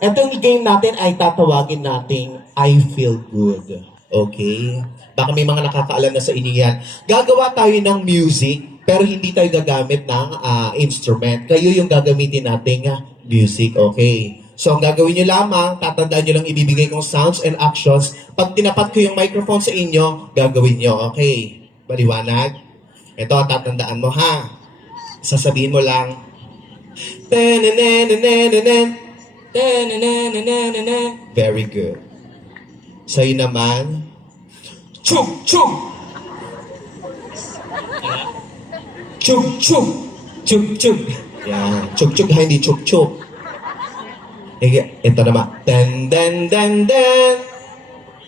Etong game natin ay tatawagin nating I Feel Good. Okay? Baka may mga nakakaalam na sa inyo yan. Gagawa tayo ng music, pero hindi tayo gagamit ng instrument. Kayo yung gagamitin nating music, okay? So, ang gagawin nyo lamang, tatandaan nyo lang ibibigay kong sounds and actions. Pag tinapat ko yung microphone sa inyo, gagawin nyo, okay? Maliwanag? Ito, tatandaan mo ha. Sasabihin mo lang, "Tananananan." Very good. Sa'yo naman, chuk chuk. Chuk chuk. Chuk chuk. Yan. Chuk chuk, hindi chuk chuk. Ito naman. Den den den den.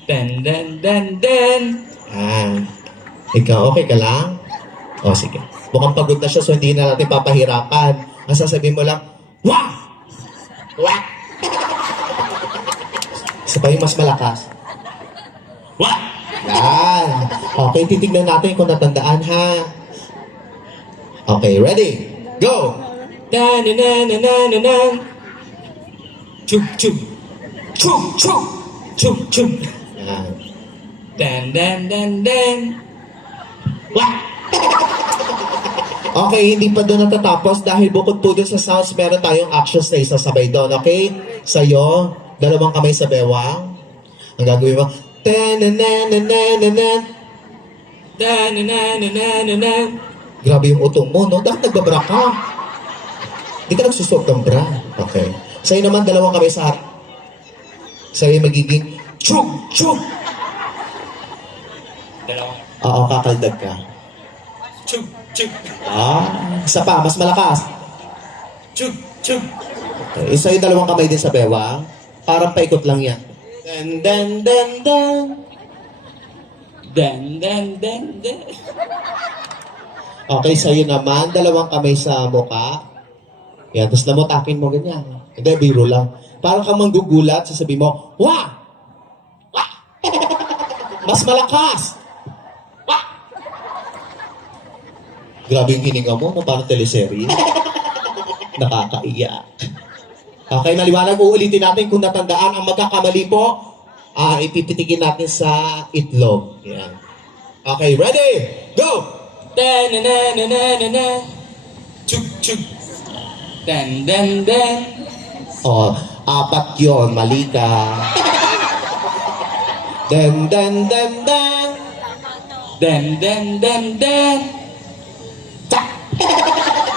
Den den den den. Ikaw, okay ka lang? O, sige. Mukhang pagod na siya, so hindi na natin papahirapan. Ang sasabihin mo lang, wah! Wah! Isa pa yung mas malakas. Wah! Yan. Okay, titignan natin kung natandaan ha. Okay, ready? Go! Da-na-na-na-na-na. Chuk chuk. Chuk chuk. Chuk chuk. Yan. Dan dan dan dan. Wah! Okay, hindi pa doon natatapos dahil bukod po doon sa sounds, meron tayong actions na isasabay doon, okay? Sa'yo, dalawang kamay sa bewang. Ang gagawin mo, ta-na-na-na-na-na-na. Ta-na-na-na-na-na-na. Grabe yung utong mo, no? Dapat nagbabra ka. Hindi ka nagsusot ng bra. Okay. Sa'yo naman, dalawang kamay sa harap. Sa'yo magiging, chuk, chuk. Dalawang. Oo, kakaldag ka. Chuk, chuk. Isa pa, mas malakas. Chuk, chuk. Okay, isa yung dalawang kamay din sa bewang. Parang paikot lang yan. Dan, dan, dan, dan. Dan, dan, dan, dan. Okay, sa'yo naman, dalawang kamay sa mukha. Yan, tapos namutakin mo ganyan. Hindi, biro lang. Parang kang manggugulat, sasabihin mo, wah! Wah! Mas malakas! Grabe yung hininga mo, parang teleserye. Nakakaiyak. Okay, maliwanag. Uulitin natin kung natandaan ang magkakamali po. Ipipitikin natin sa itlog. Yan. Okay, ready? Go! Da-na-na-na-na-na. Chuk, chuk. Dan, dan, dan. Oh, apat yun. Mali ka. Dan, dan, dan, dan. Dan, dan, dan, dan.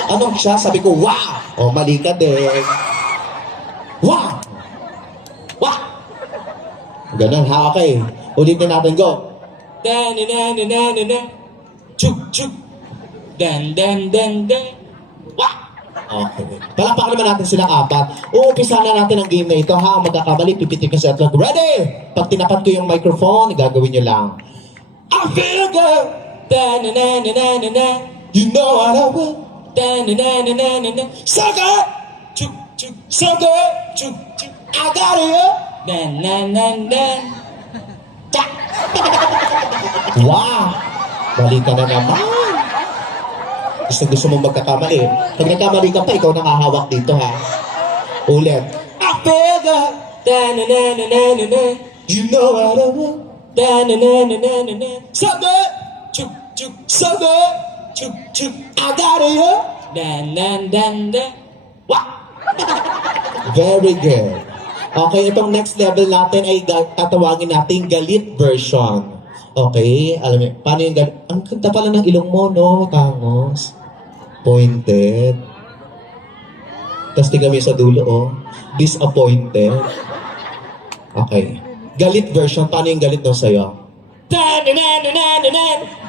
Anong siya? Sabi ko, wow! O, mali ka din. Wow! Wow! Ganun, ha? Okay. Ulitin natin, go. Da-na-na-na-na-na. Chuk, chuk. Dan, dan, dan, dan. Wow! Okay. Palakpakan naman natin silang apat. Uumpisa na natin ang game na ito, ha? Magkakamali, pipitik ka sa itlog. Ready? Pag tinapat ko yung microphone, gagawin nyo lang. I feel good! Da-na-na-na-na-na. You know what I want. Da-na-na-na-na-na. So good! Chuk, chuk. So good! Chuk, chuk. I got it! Da-na-na-na. Chak! Wow! Balik ka na naman. Gusto mo magkakamali. Pag nagkamali ka pa, ikaw nakahawak dito, ha? Ulit. I feel good! Da-na-na-na-na-na. You know what I want. Da-na-na-na-na-na. So good! Chuk, chuk. So good! Chuk, chuk. I got it, yeah? Dan, dan, dan, dan. Wah! Very good. Okay, itong next level natin ay tatawagin natin galit version. Okay, alam mo, paano yung galit? Ang ganda pala ng ilong mo, no? Tangos. Pointed. Tapos tingnan mo sa dulo, oh. Disappointed. Okay. Galit version, paano yung galit no sa'yo?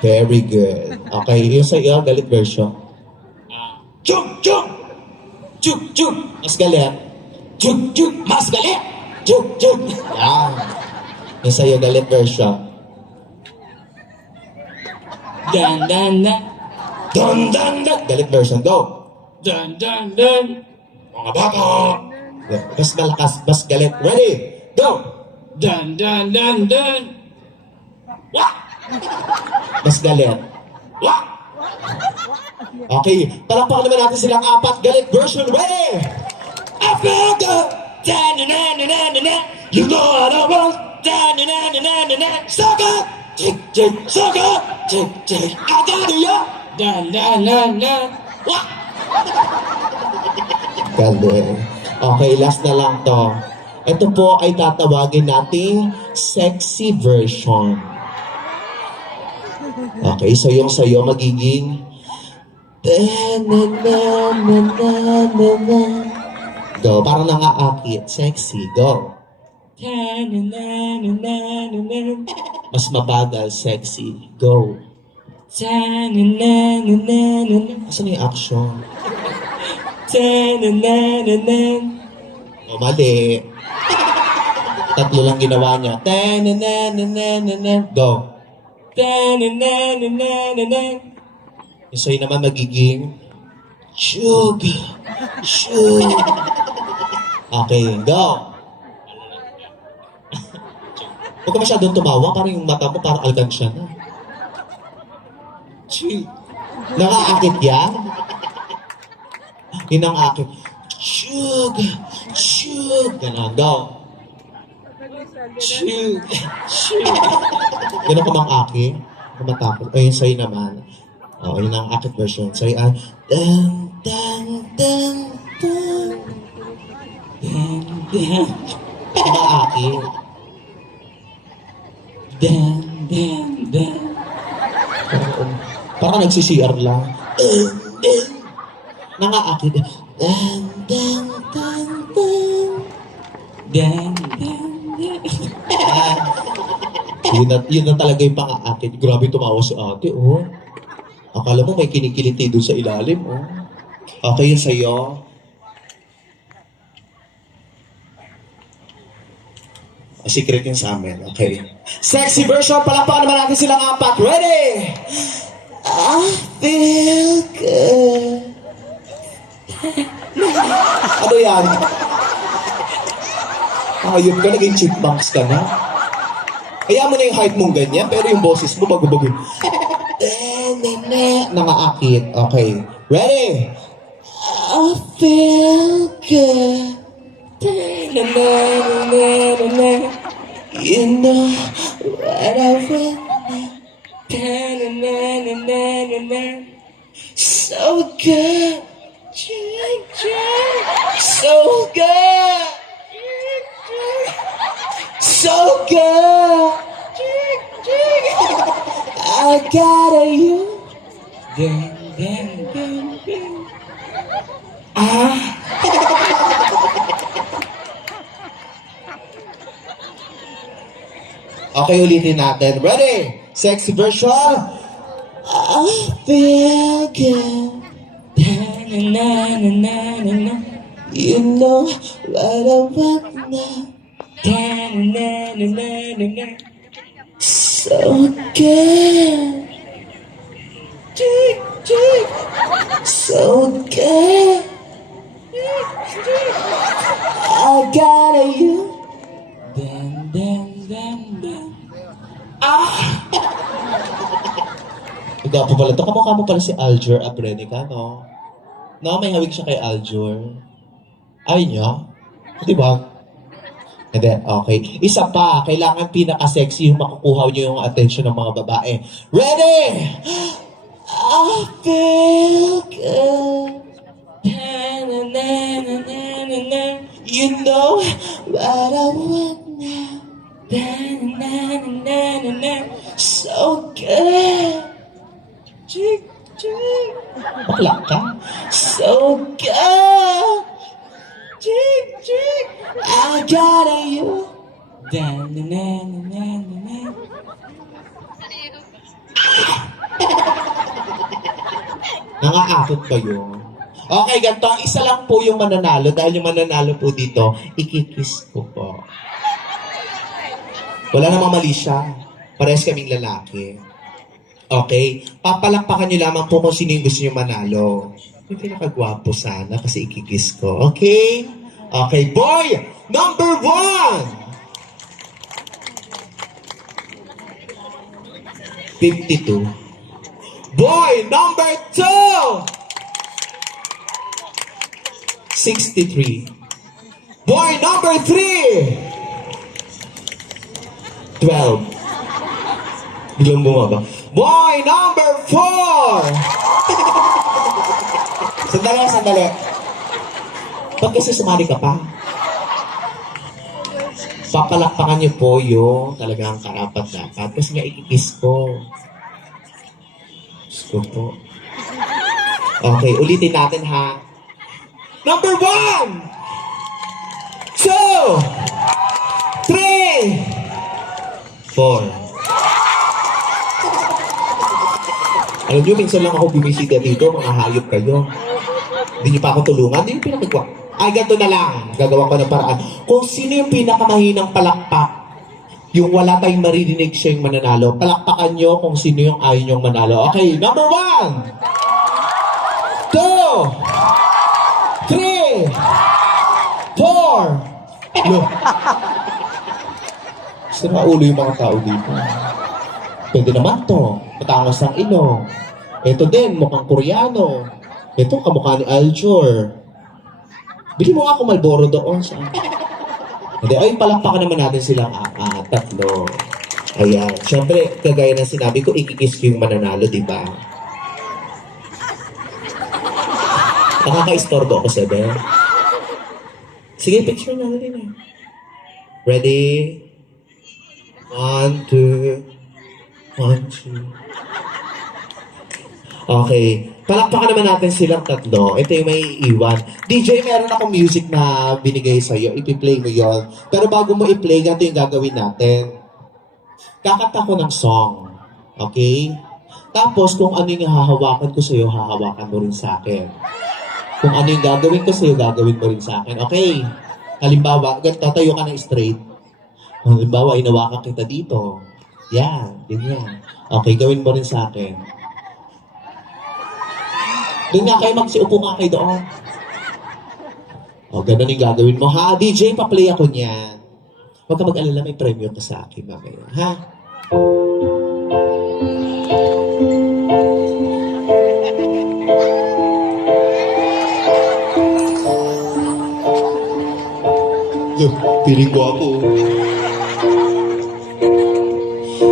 Very good. Okay, yung sa iyo, galit version. Chuk, chuk! Chuk, chuk! Mas galit. Chuk, chuk! Mas galit! Chuk, chuk! Yan. Yung sa iyo, galit version. Dan, dan, dan. Dan, dan, dan. Galit version, go. Dan, dan, dan. Mga bata. Mas malakas, mas galit. Ready? Go! Dan, dan, dan, dan. Wah! Mas galit. Wah! Okay, palakpakan naman natin silang apat. Galit version, ready? I feel good! Da-na-na-na-na-na-na. You know what I want. Da-na-na-na-na-na-na. Sucker. Jig, jig, sucker. Jig, jig. I got you. Da-na-na-na. Wah! Galing. Okay, last na lang to. Ito po ay tatawagin nating sexy version. Okay, so yung sa'yo magiging na-na-na-na-na-na. Go, parang nangaakit. Sexy, go. Ta-na-na-na-na-na-na. Mas mabagal, sexy. Go. Ta-na-na-na-na-na-na. Asan yung action? Ta-na-na-na-na. O, mali. Tatlo lang ginawa niya. Ta-na-na-na-na-na-na. Go. Ta-na-na-na-na-na-na. Yung sa'yo naman magiging sugar. Sugar. Okay, go. Huwag ka masyadong tumawa, parang yung mata mo parang alkansya na. Nakaakit yan? Yun ang akit. Sugar, sugar. Ganon, go. Sugar, sugar. Ganon ka mang akit. Kumatakot. O yun sa'yo naman. O, yun ang akit version. Sa'yo ay dan, dan, dan, dan. Dan, dan. Kumaakit. Dan, dan, dan. Parang nagsi-CR lang. Nangaakit. Dan, dan, dan, dan. Dan, dan, dan. Yun na talaga yung pang-aakit. Grabe tumawa si ate, oh. Akala mo may kinikiliti doon sa ilalim, oh. Okay, yun sa'yo. Secret yun sa amin, okay. Sexy version, palakpakan naman natin silang apat. Ready? I feel good. Ano yan? Ayun ka, naging chipmunks ka na. Kaya mo na yung height mong ganyan, pero yung boses mo bago-bago. Nangaakit. Okay. Ready? I feel good. You know what I want. So good. So good. So good. I got you. Okay, ulitin natin. Ready? Sexy version. I feel good. You know what I want now. So good. So good. I got you. Gwapo pala to. Kamukha mo pala si Aljur Abrenica, no? No, may hawig siya kay Aljur. Ay niya? Di ba? And then, okay. Isa pa, kailangan pinaka-sexy yung makukuha niyo yung attention ng mga babae. Ready? I feel good. You know what I want now. So good. Bakla ka? So good. I got you. Nangaakot ba yun? Okay, ganito. Isa lang po yung mananalo. Dahil yung mananalo po dito, ikikiss ko po. Wala namang mali siya. Parehas kaming lalaki. Okay? Papalakpakan nyo lamang po kung sino yung gusto nyo manalo. Yung pinakagwapo sana kasi ikikiss ko. Okay? Okay, boy number 1! 52. Boy number 2! 63. Boy number 3! 12. Biglang bumaba. Boy number 4! Sandali. Ba't kasi sumali ka pa? Papalakpakan niyo po yung talagang karapat-dapat. Kasi nga ikikis ko. Diyos ko po. Okay, ulitin natin ha. Number 1! 2! 3! 4. Alam niyo, minsan lang ako bumisita dito, mga hayop kayo. Hindi niyo pa ako tulungan, hindi niyo pinakagawa. Ay, ganito na lang. Gagawa ko ng paraan. Kung sino yung pinakamahinang palakpak, yung wala tayong maririnig siya yung mananalo, palakpakan nyo kung sino yung ayaw nyong manalo. Okay, number 1, 2, 3, 4. Look. Sira ulo yung mga tao dito. Pwede naman to. Matangos ang ilong. Ito din, mukhang Koreano. Ito, kamukha ni Aljur. Bili mo ako Malboro doon sa... Hindi, ay palakpakan naman natin silang tatlo. Ayan. Siyempre, kagaya ng sinabi ko, ikikis ko yung mananalo, di ba? Nakaka-istorbo ako, Sebe. Sige, picture na rin eh. Ready? 1, 2. 1, 2. Okay. Palakpakan naman natin silang tatlo. Ito yung may iwan. DJ, meron akong music na binigay sa'yo. Ipi-play mo yon. Pero bago mo i-play, ganito yung gagawin natin. Kakanta ko ng song. Okay? Tapos, kung ano yung hahawakan ko sa'yo, hahawakan mo rin sa akin. Kung ano yung gagawin ko sa'yo, gagawin mo rin sa akin. Okay? Halimbawa, tatayo ka ng straight. Halimbawa, inawakan kita dito. Yan. Ganyan. Okay, gawin mo rin sa akin. Doon nga kayo, magsiupo nga kayo doon. O, ganun yung gagawin mo. Ha, DJ, pa-play ako niyan. Huwag ka mag-alala, may premyo ka sa akin mamaya. Ha? Look, piling ko ako.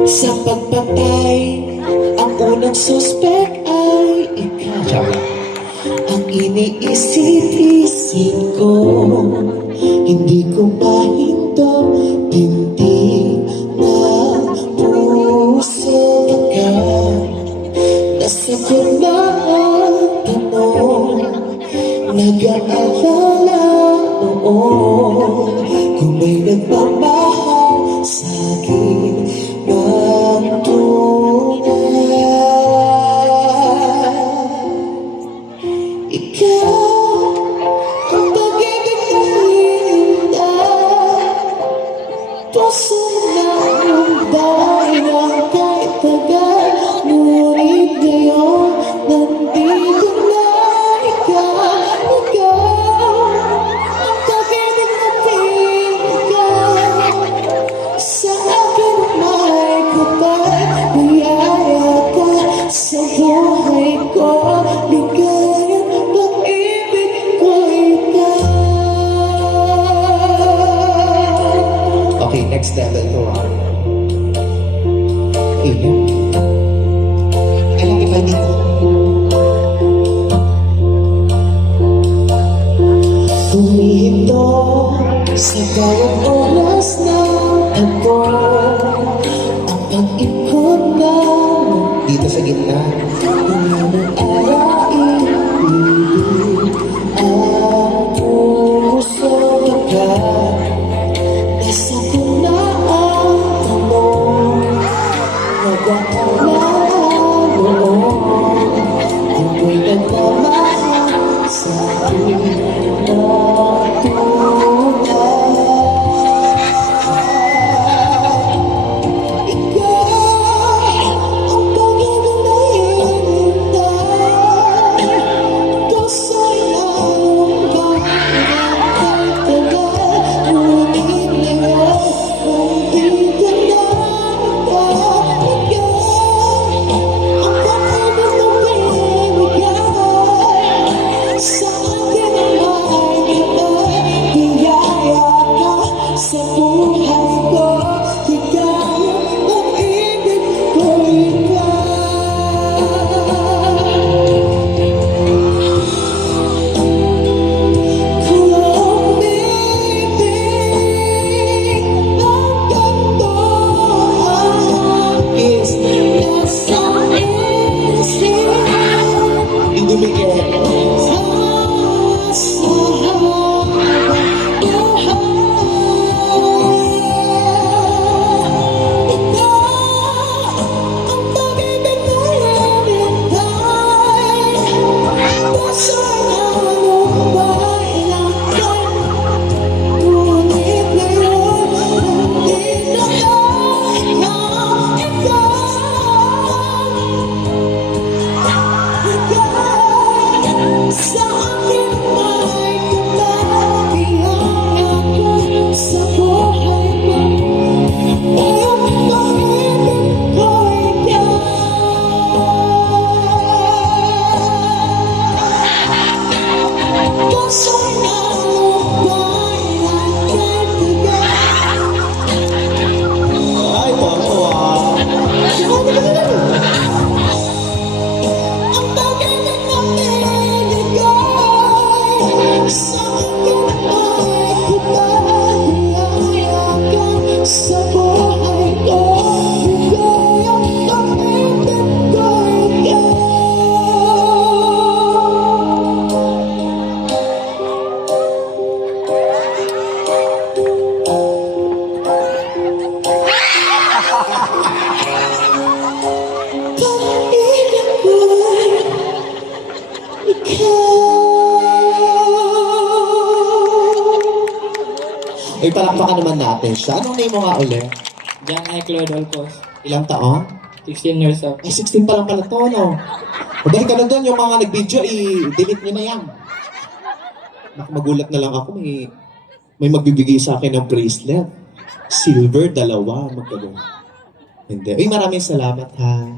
Sa pagpatay, ang unang suspect ay ikaw. Ang iniisip-isip ko, hindi ko mahinto, tindig na puso ka. Nasagot na ang tanong, nag-aalala noon, kung may nagmamahal sa'kin ng tunay. Puso na umbay ng kahit tagal, ngunit ngayon nandito na ikaw. Ang pag-ibig na pinagaw sa akin may kapal, biyaya ka sa buhay ko, ligaya't pag-ibig ko ikaw. Okay, next level to Ayan. I like if I did humihinto sa bawat oras na ako, ang pag-ikot na dito sa gitna, kung arain, ibig ang puso ka. Nasa tuna ang tanong, nag-aalala noon, kung may nagmamahal sa akin na tunay. Ikaw ang pag-ibig na sa buhay ko, ligaya ang ibig ko ikaw. Ay, palakpakan naman natin siya. Anong name mo nga ulit? John I. Claude Olcos, Ilang taon? 16 years old. Ay, 16 pa lang pala to, no? Mabalik ka na doon, yung mga nag-video, i-delete nyo na yan. Naku, magulat na lang ako, may magbibigay sa akin ng bracelet. Silver, 2, magkano. Hindi. Ay, maraming salamat, ha.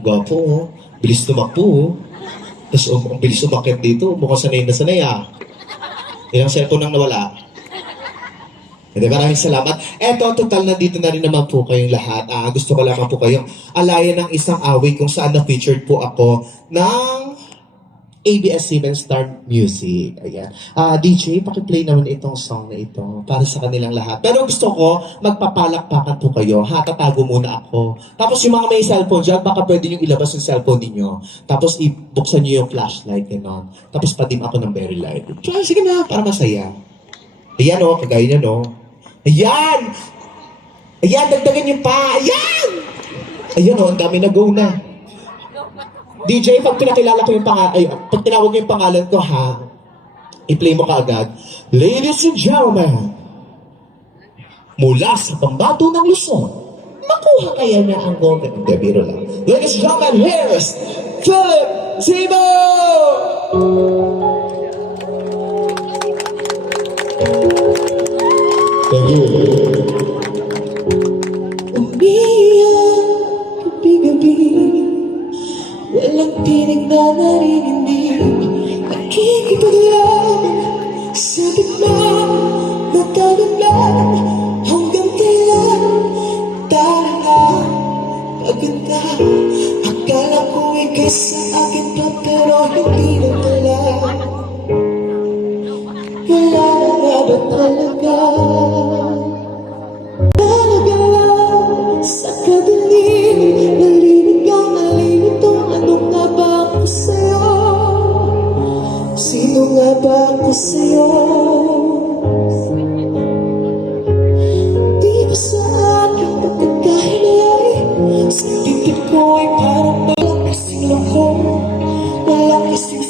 Gwapo, oh. Bilis tumakbo, oh. Tapos, ang bilis umakit dito. Mukhang sanay na sanay, ah. Ilang cellphone nang nawala. Hindi, maraming salamat. Eto, total na dito na rin naman po kayong lahat. Gusto ko lamang po kayong alayan ng isang away kung saan na-featured po ako ng ABS-CBN Star Music. Ayan. DJ, pakiplay naman itong song na ito para sa kanilang lahat. Pero gusto ko, magpapalakpakan po kayo. Tatago muna ako. Tapos yung mga may cellphone dyan, baka pwede nyo ilabas yung cellphone ninyo. Tapos ibuksan nyo yung flashlight, gano'n. Tapos padim ako ng very light. Sige na, para masaya. Ayan o, kagaya nyo, no? Ayan! Ayan, dagdagan yung pa! Ayan! Ayan o, ang dami na go na. DJ, pag pinakilala ko yung pag tinawag ko yung pangalan ko, ha? I-play mo kaagad. Ladies and gentlemen, mula sa pambato ng Luzon, makuha kaya niya ang golden. Hindi, biro lang. Ladies and gentlemen, here's Philip Timo! Thank you. Umiyak gabi-gabi, walang tinig na narinig. Nakikipaglaban sa bigla, matagaglan. Hanggang kailan tayo na pagod na. Akala ko ikay sa akin pa, pero hindi na pala. Wala na nga ba talaga? Talaga lang sa kadilim, nalinig ang nalilito. Ano nga ba ako sa'yo? Sino nga ba ako sa'yo? Di ba sa aking pagkakahinay, sa dibdib ko ay parang walang kasing loko, walang kasing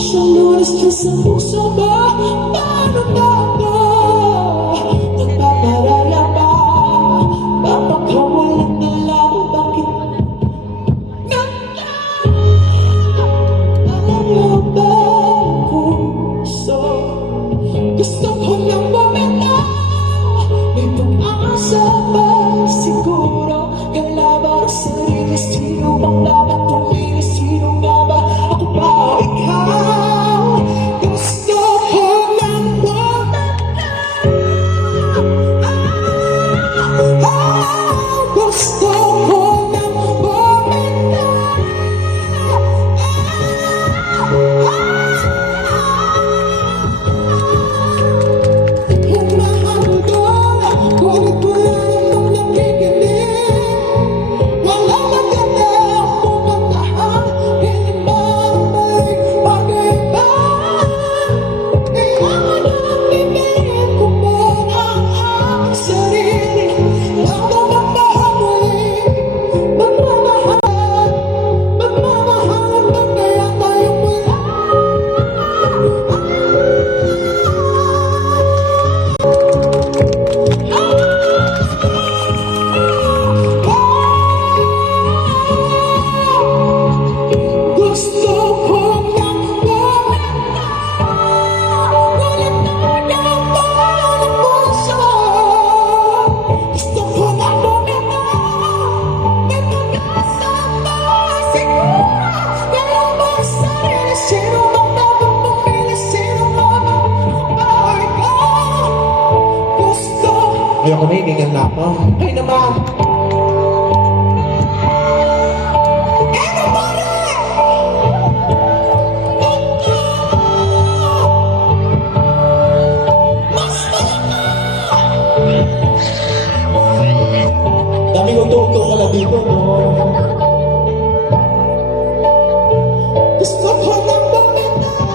Siyang lunas dyan sa puso mo. Paano ba ba? Nagpaparaya ba? Papakawalan na lang. Bakit? Alam mo ba ang puso? Gusto ko lang bumitaw. May pag-asa ba siguro? Kalaban ang sarili. Sino bang dapat pumili? Sino nga ba? Ako ba o ikaw? Gusto ko lang bumitaw. Gusto ko lang bumitaw. Gusto ko lang bumitaw. Walang nanaman ang puso. Gusto ko lang bumitaw. May pag-asa ba siguro? Kalaban ang sarili. Sino bang dapat pumili? Sino nga ba? Ako ba o ikaw? Gusto. Ayoko na, hiningan na ako. Ay naman. Dami kong tungtong pala dito, no? Gusto ko lang bumitaw.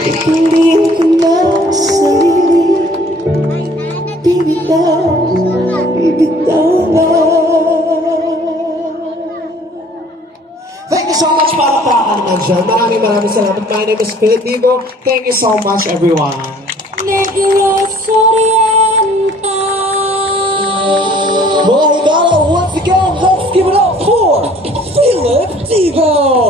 Ipiliin ko na ang sarili. Bibitaw, bibitaw na. Thank you so much para naman dyan. Maraming salamat. My name is Philip Digo. Thank you so much, everyone. Negros Oriental. Mga higala, once again, let's give it up for Philip Digo!